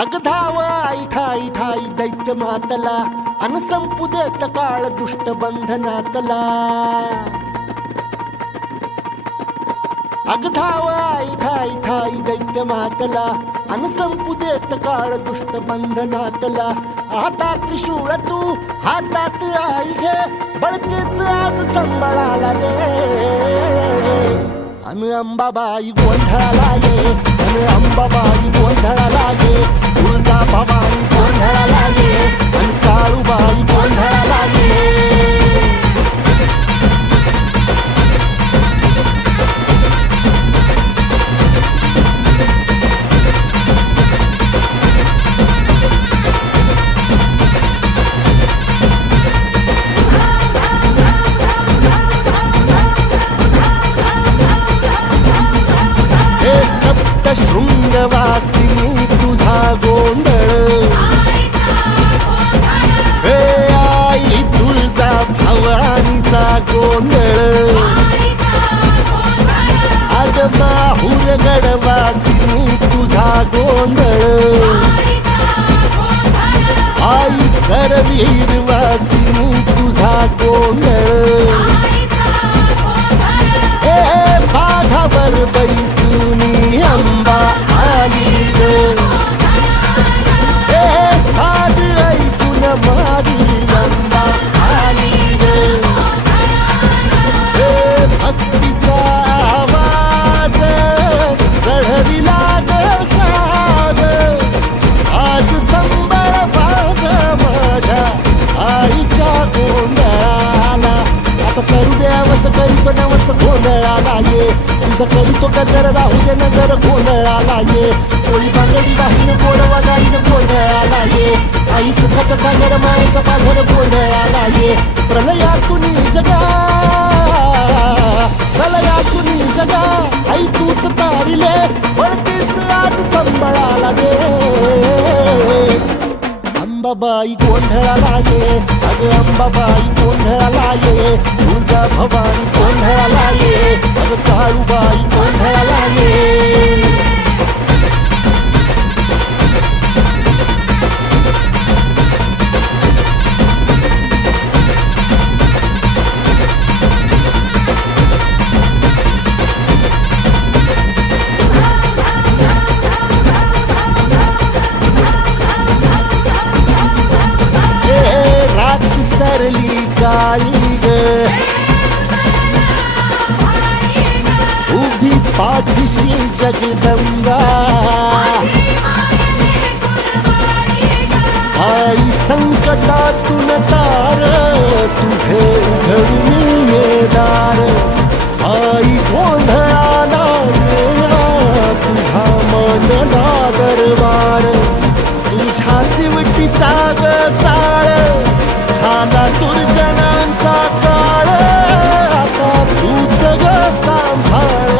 अग धाव आई ठाई ठाई दैत्य मातला अन संपू देत काळ दुष्ट बंधनातला. अग धाव आई ठाई ठाई दैत्य मातला अन संपू देत काळ दुष्ट बंधनातला. हातात त्रिशूळ तू हातात आई घे बळकेच आज संबळाला दे. अन अंबाबाई गोंधळाला ये अन अंबाबाई गोंधळाला ये. तुळजा भवानी गोंधळाला ये अन काळूबाई गोंधळाला ये. शृंगवासिनी तुझा गोंधळ हे आई तुळजा भवानीचा गोंधळ. अग माहूर गडवासिनी तुझा गोंधळ आई करवीर वासिनी तुझा गोंधळ. बाघावर बैसुनी अंबा आली ग साध ऐकून माझी अंबा आली ग. भक्तीचा आवाज चढविला ग साज आज संबळ बाज माझ्या आईच्या गोंधळाला. आता सरू देवस करीतो नवस गोंधळाला ये. तुझं करीतो गजर राहू दे नजर गोंधळाला ये. चोळी बांगडी वाहीन गोडवा गाईन गोंधळाला ये. आई सुखाचा सागर मायेचा पाझर गोंधळाला ये. प्रलयातून जगा प्रलयातून जगा आई तूच तारिले बळतेच आज संबळाला दे. अंबाबाई गोंधळाला ये अग अंबाबाई गोंधळाला ये. तुळजा भवानी गोंधळाला ये अग काळूबाई गोंधळाला ये. सरली काळी ग उभी पाठीशी जगदंबा. आई संकटातून तार तुझे उघडून ये दार. आई गोंधळाला ये तुझा मनला दरबार. तुझ्या दिवटीचा ग चाळ झाला दुर्जनांचा काळ आता तूच ग सांभाळ.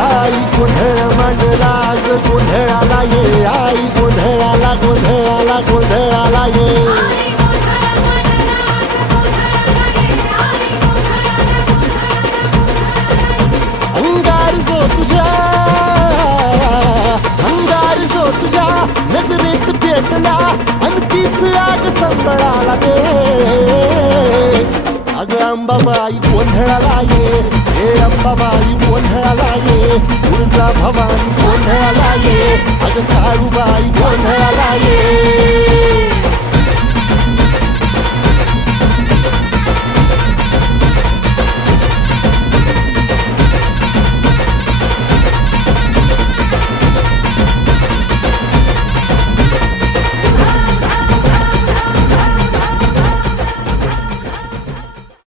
आई गोंधळ मांडला आज गोंधळाला ये आई गोंधळाला गोंधळाला गोंधळाला ये. अंगार जो तुझ्या नजरेत पेटला आणि तीच आग संबळाला दे. अग अंबाबाई गोंधळाला ये हे अंबाबाई गोंधळाला ये. तुळजा भवानी गोंधळाला ये अग काळूबाई गोंधळाला